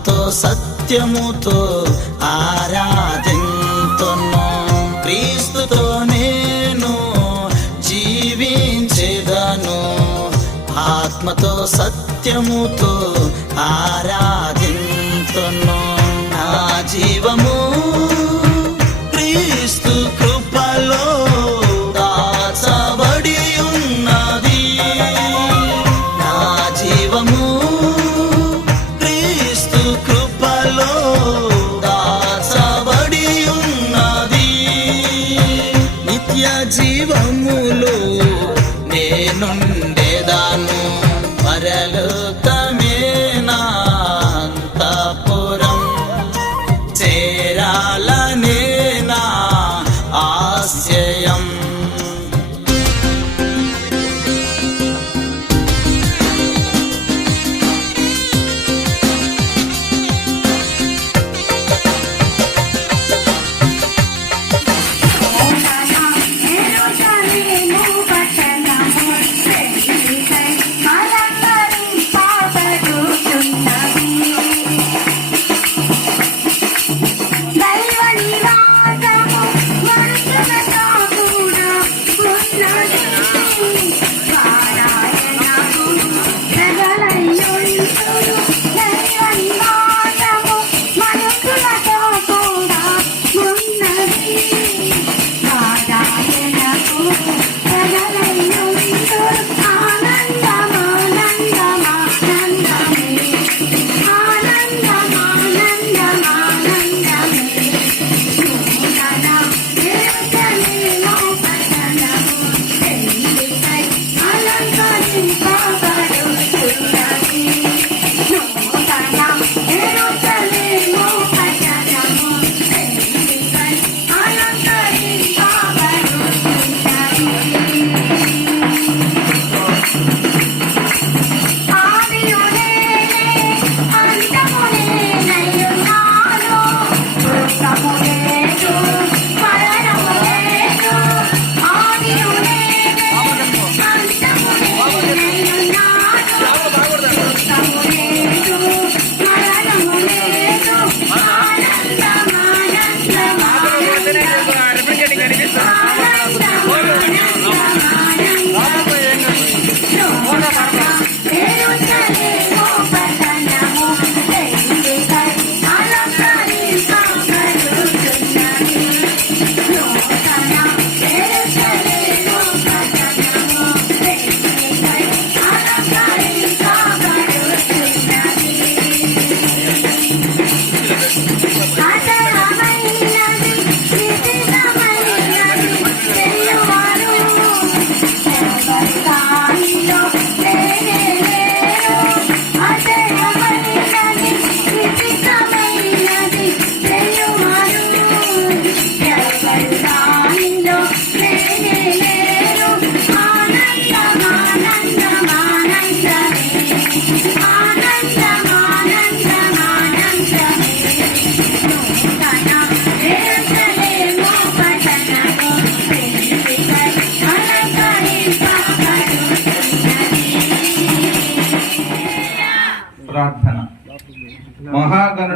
ఆత్మతో సత్యముతో ఆరాధింతును. క్రీస్తుతో నేను జీవించేదను. ఆత్మతో సత్యముతో ఆరాధింతును. నా జీవము No.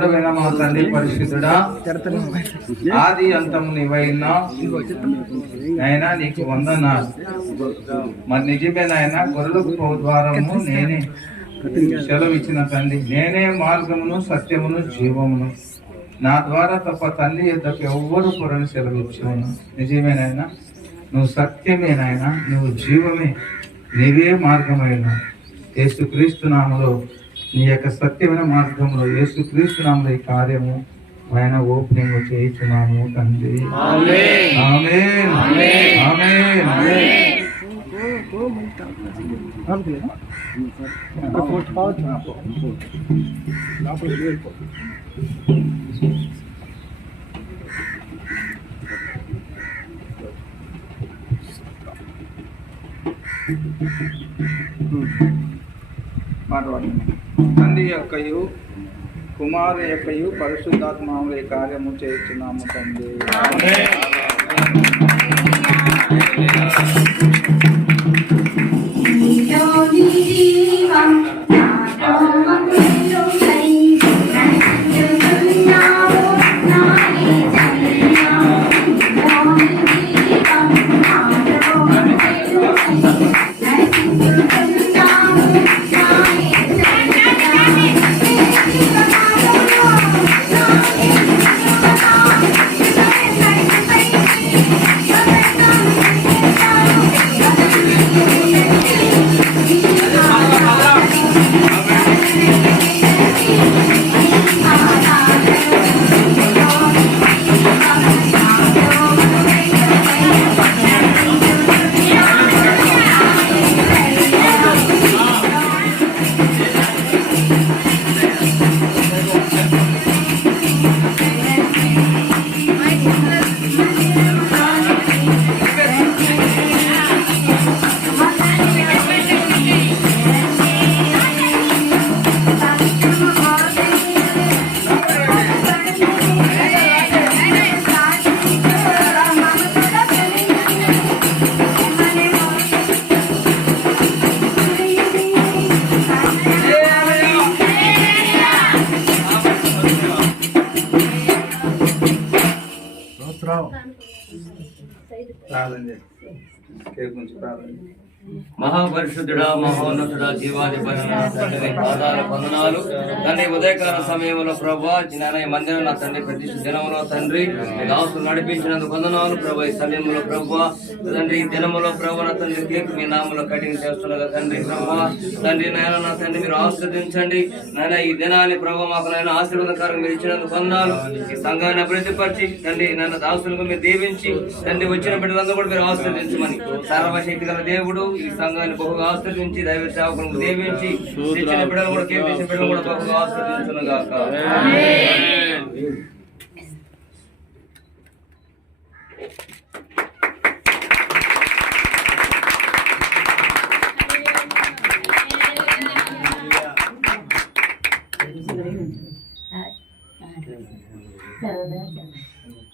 మహాగణుడమైన మా తండ్రి పరిశుద్ధుడా. ఆది అంతము నీవైనా అయినా నీకు వందనాలు. మరి నిజమే నాయన గొర్రెలు ద్వారము నేనే. సెలవు ఇచ్చిన తండ్రి నేనే మార్గమును సత్యమును జీవమును. నా ద్వారా తప్ప తండ్రి యొద్దకు ఎవ్వరు పొరని సెలవిచ్చాను నిజమేనాయనా నువ్వు సత్యమేనాయనా నువ్వు జీవమే. నీవే మార్గమైన యేసుక్రీస్తు నామలో నీ యొక్క సత్యమైన మార్గంలో యేసుక్రీస్తు నామలో ఈ కార్యము ఆయన ఓపెనింగ్ చేయించున్నాము తండ్రి ఆమేన్. ఆమేన్. తండ్రి యొక్కయు కుమారు యొక్కయు పరిశుద్ధాత్మముల ఈ కార్యము చేస్తున్నాము తండ్రి. కేక్ గురించి ప్రార్థన చేయండి. మహాపరిశుద్ధుడా మహోన్నతుడా జీవాధిపతి నా తండ్రి పాదాల వందనాలు. తండ్రి ఉదయకాల సమయంలో ప్రభా నాన్న మందిరం నా తండ్రి ప్రతి దినంలో తండ్రి దాసు నడిపించినందుకు వందనాలు ప్రభా. ఈ సమయంలో ప్రభా తండ్రి ఈ దినములో ప్రభా నా తండ్రి కేక్ మీ నామంలో కటింగ్ చేస్తున్నగా తండ్రి ప్రభా తండ్రి నాయన నా తండ్రి మీరు ఆశీర్వదించండి. నాయన ఈ దినాన్ని ప్రభా మాకు నాయన ఆశీర్వాదకారం మీరు ఇచ్చినందుకు వందనాలు. ఈ సంఘాన్ని అభివృద్ధిపరిచి తండ్రి నన్ను దాసులకు మీరు దీవించి తండ్రి వచ్చిన బిడ్డలందరూ కూడా మీరు ఆశీర్వదించమని. సర్వశక్తి గల దేవుడు ఈ సంఘాన్ని బహుగా ఆశ్రదించి దైవ సేవకులను దీవించి శిక్షణ బిడ్డలు కూడా కేపించిన బిడ్డలు కూడా బహుగా ఆశ్రదించును గాక Thank you.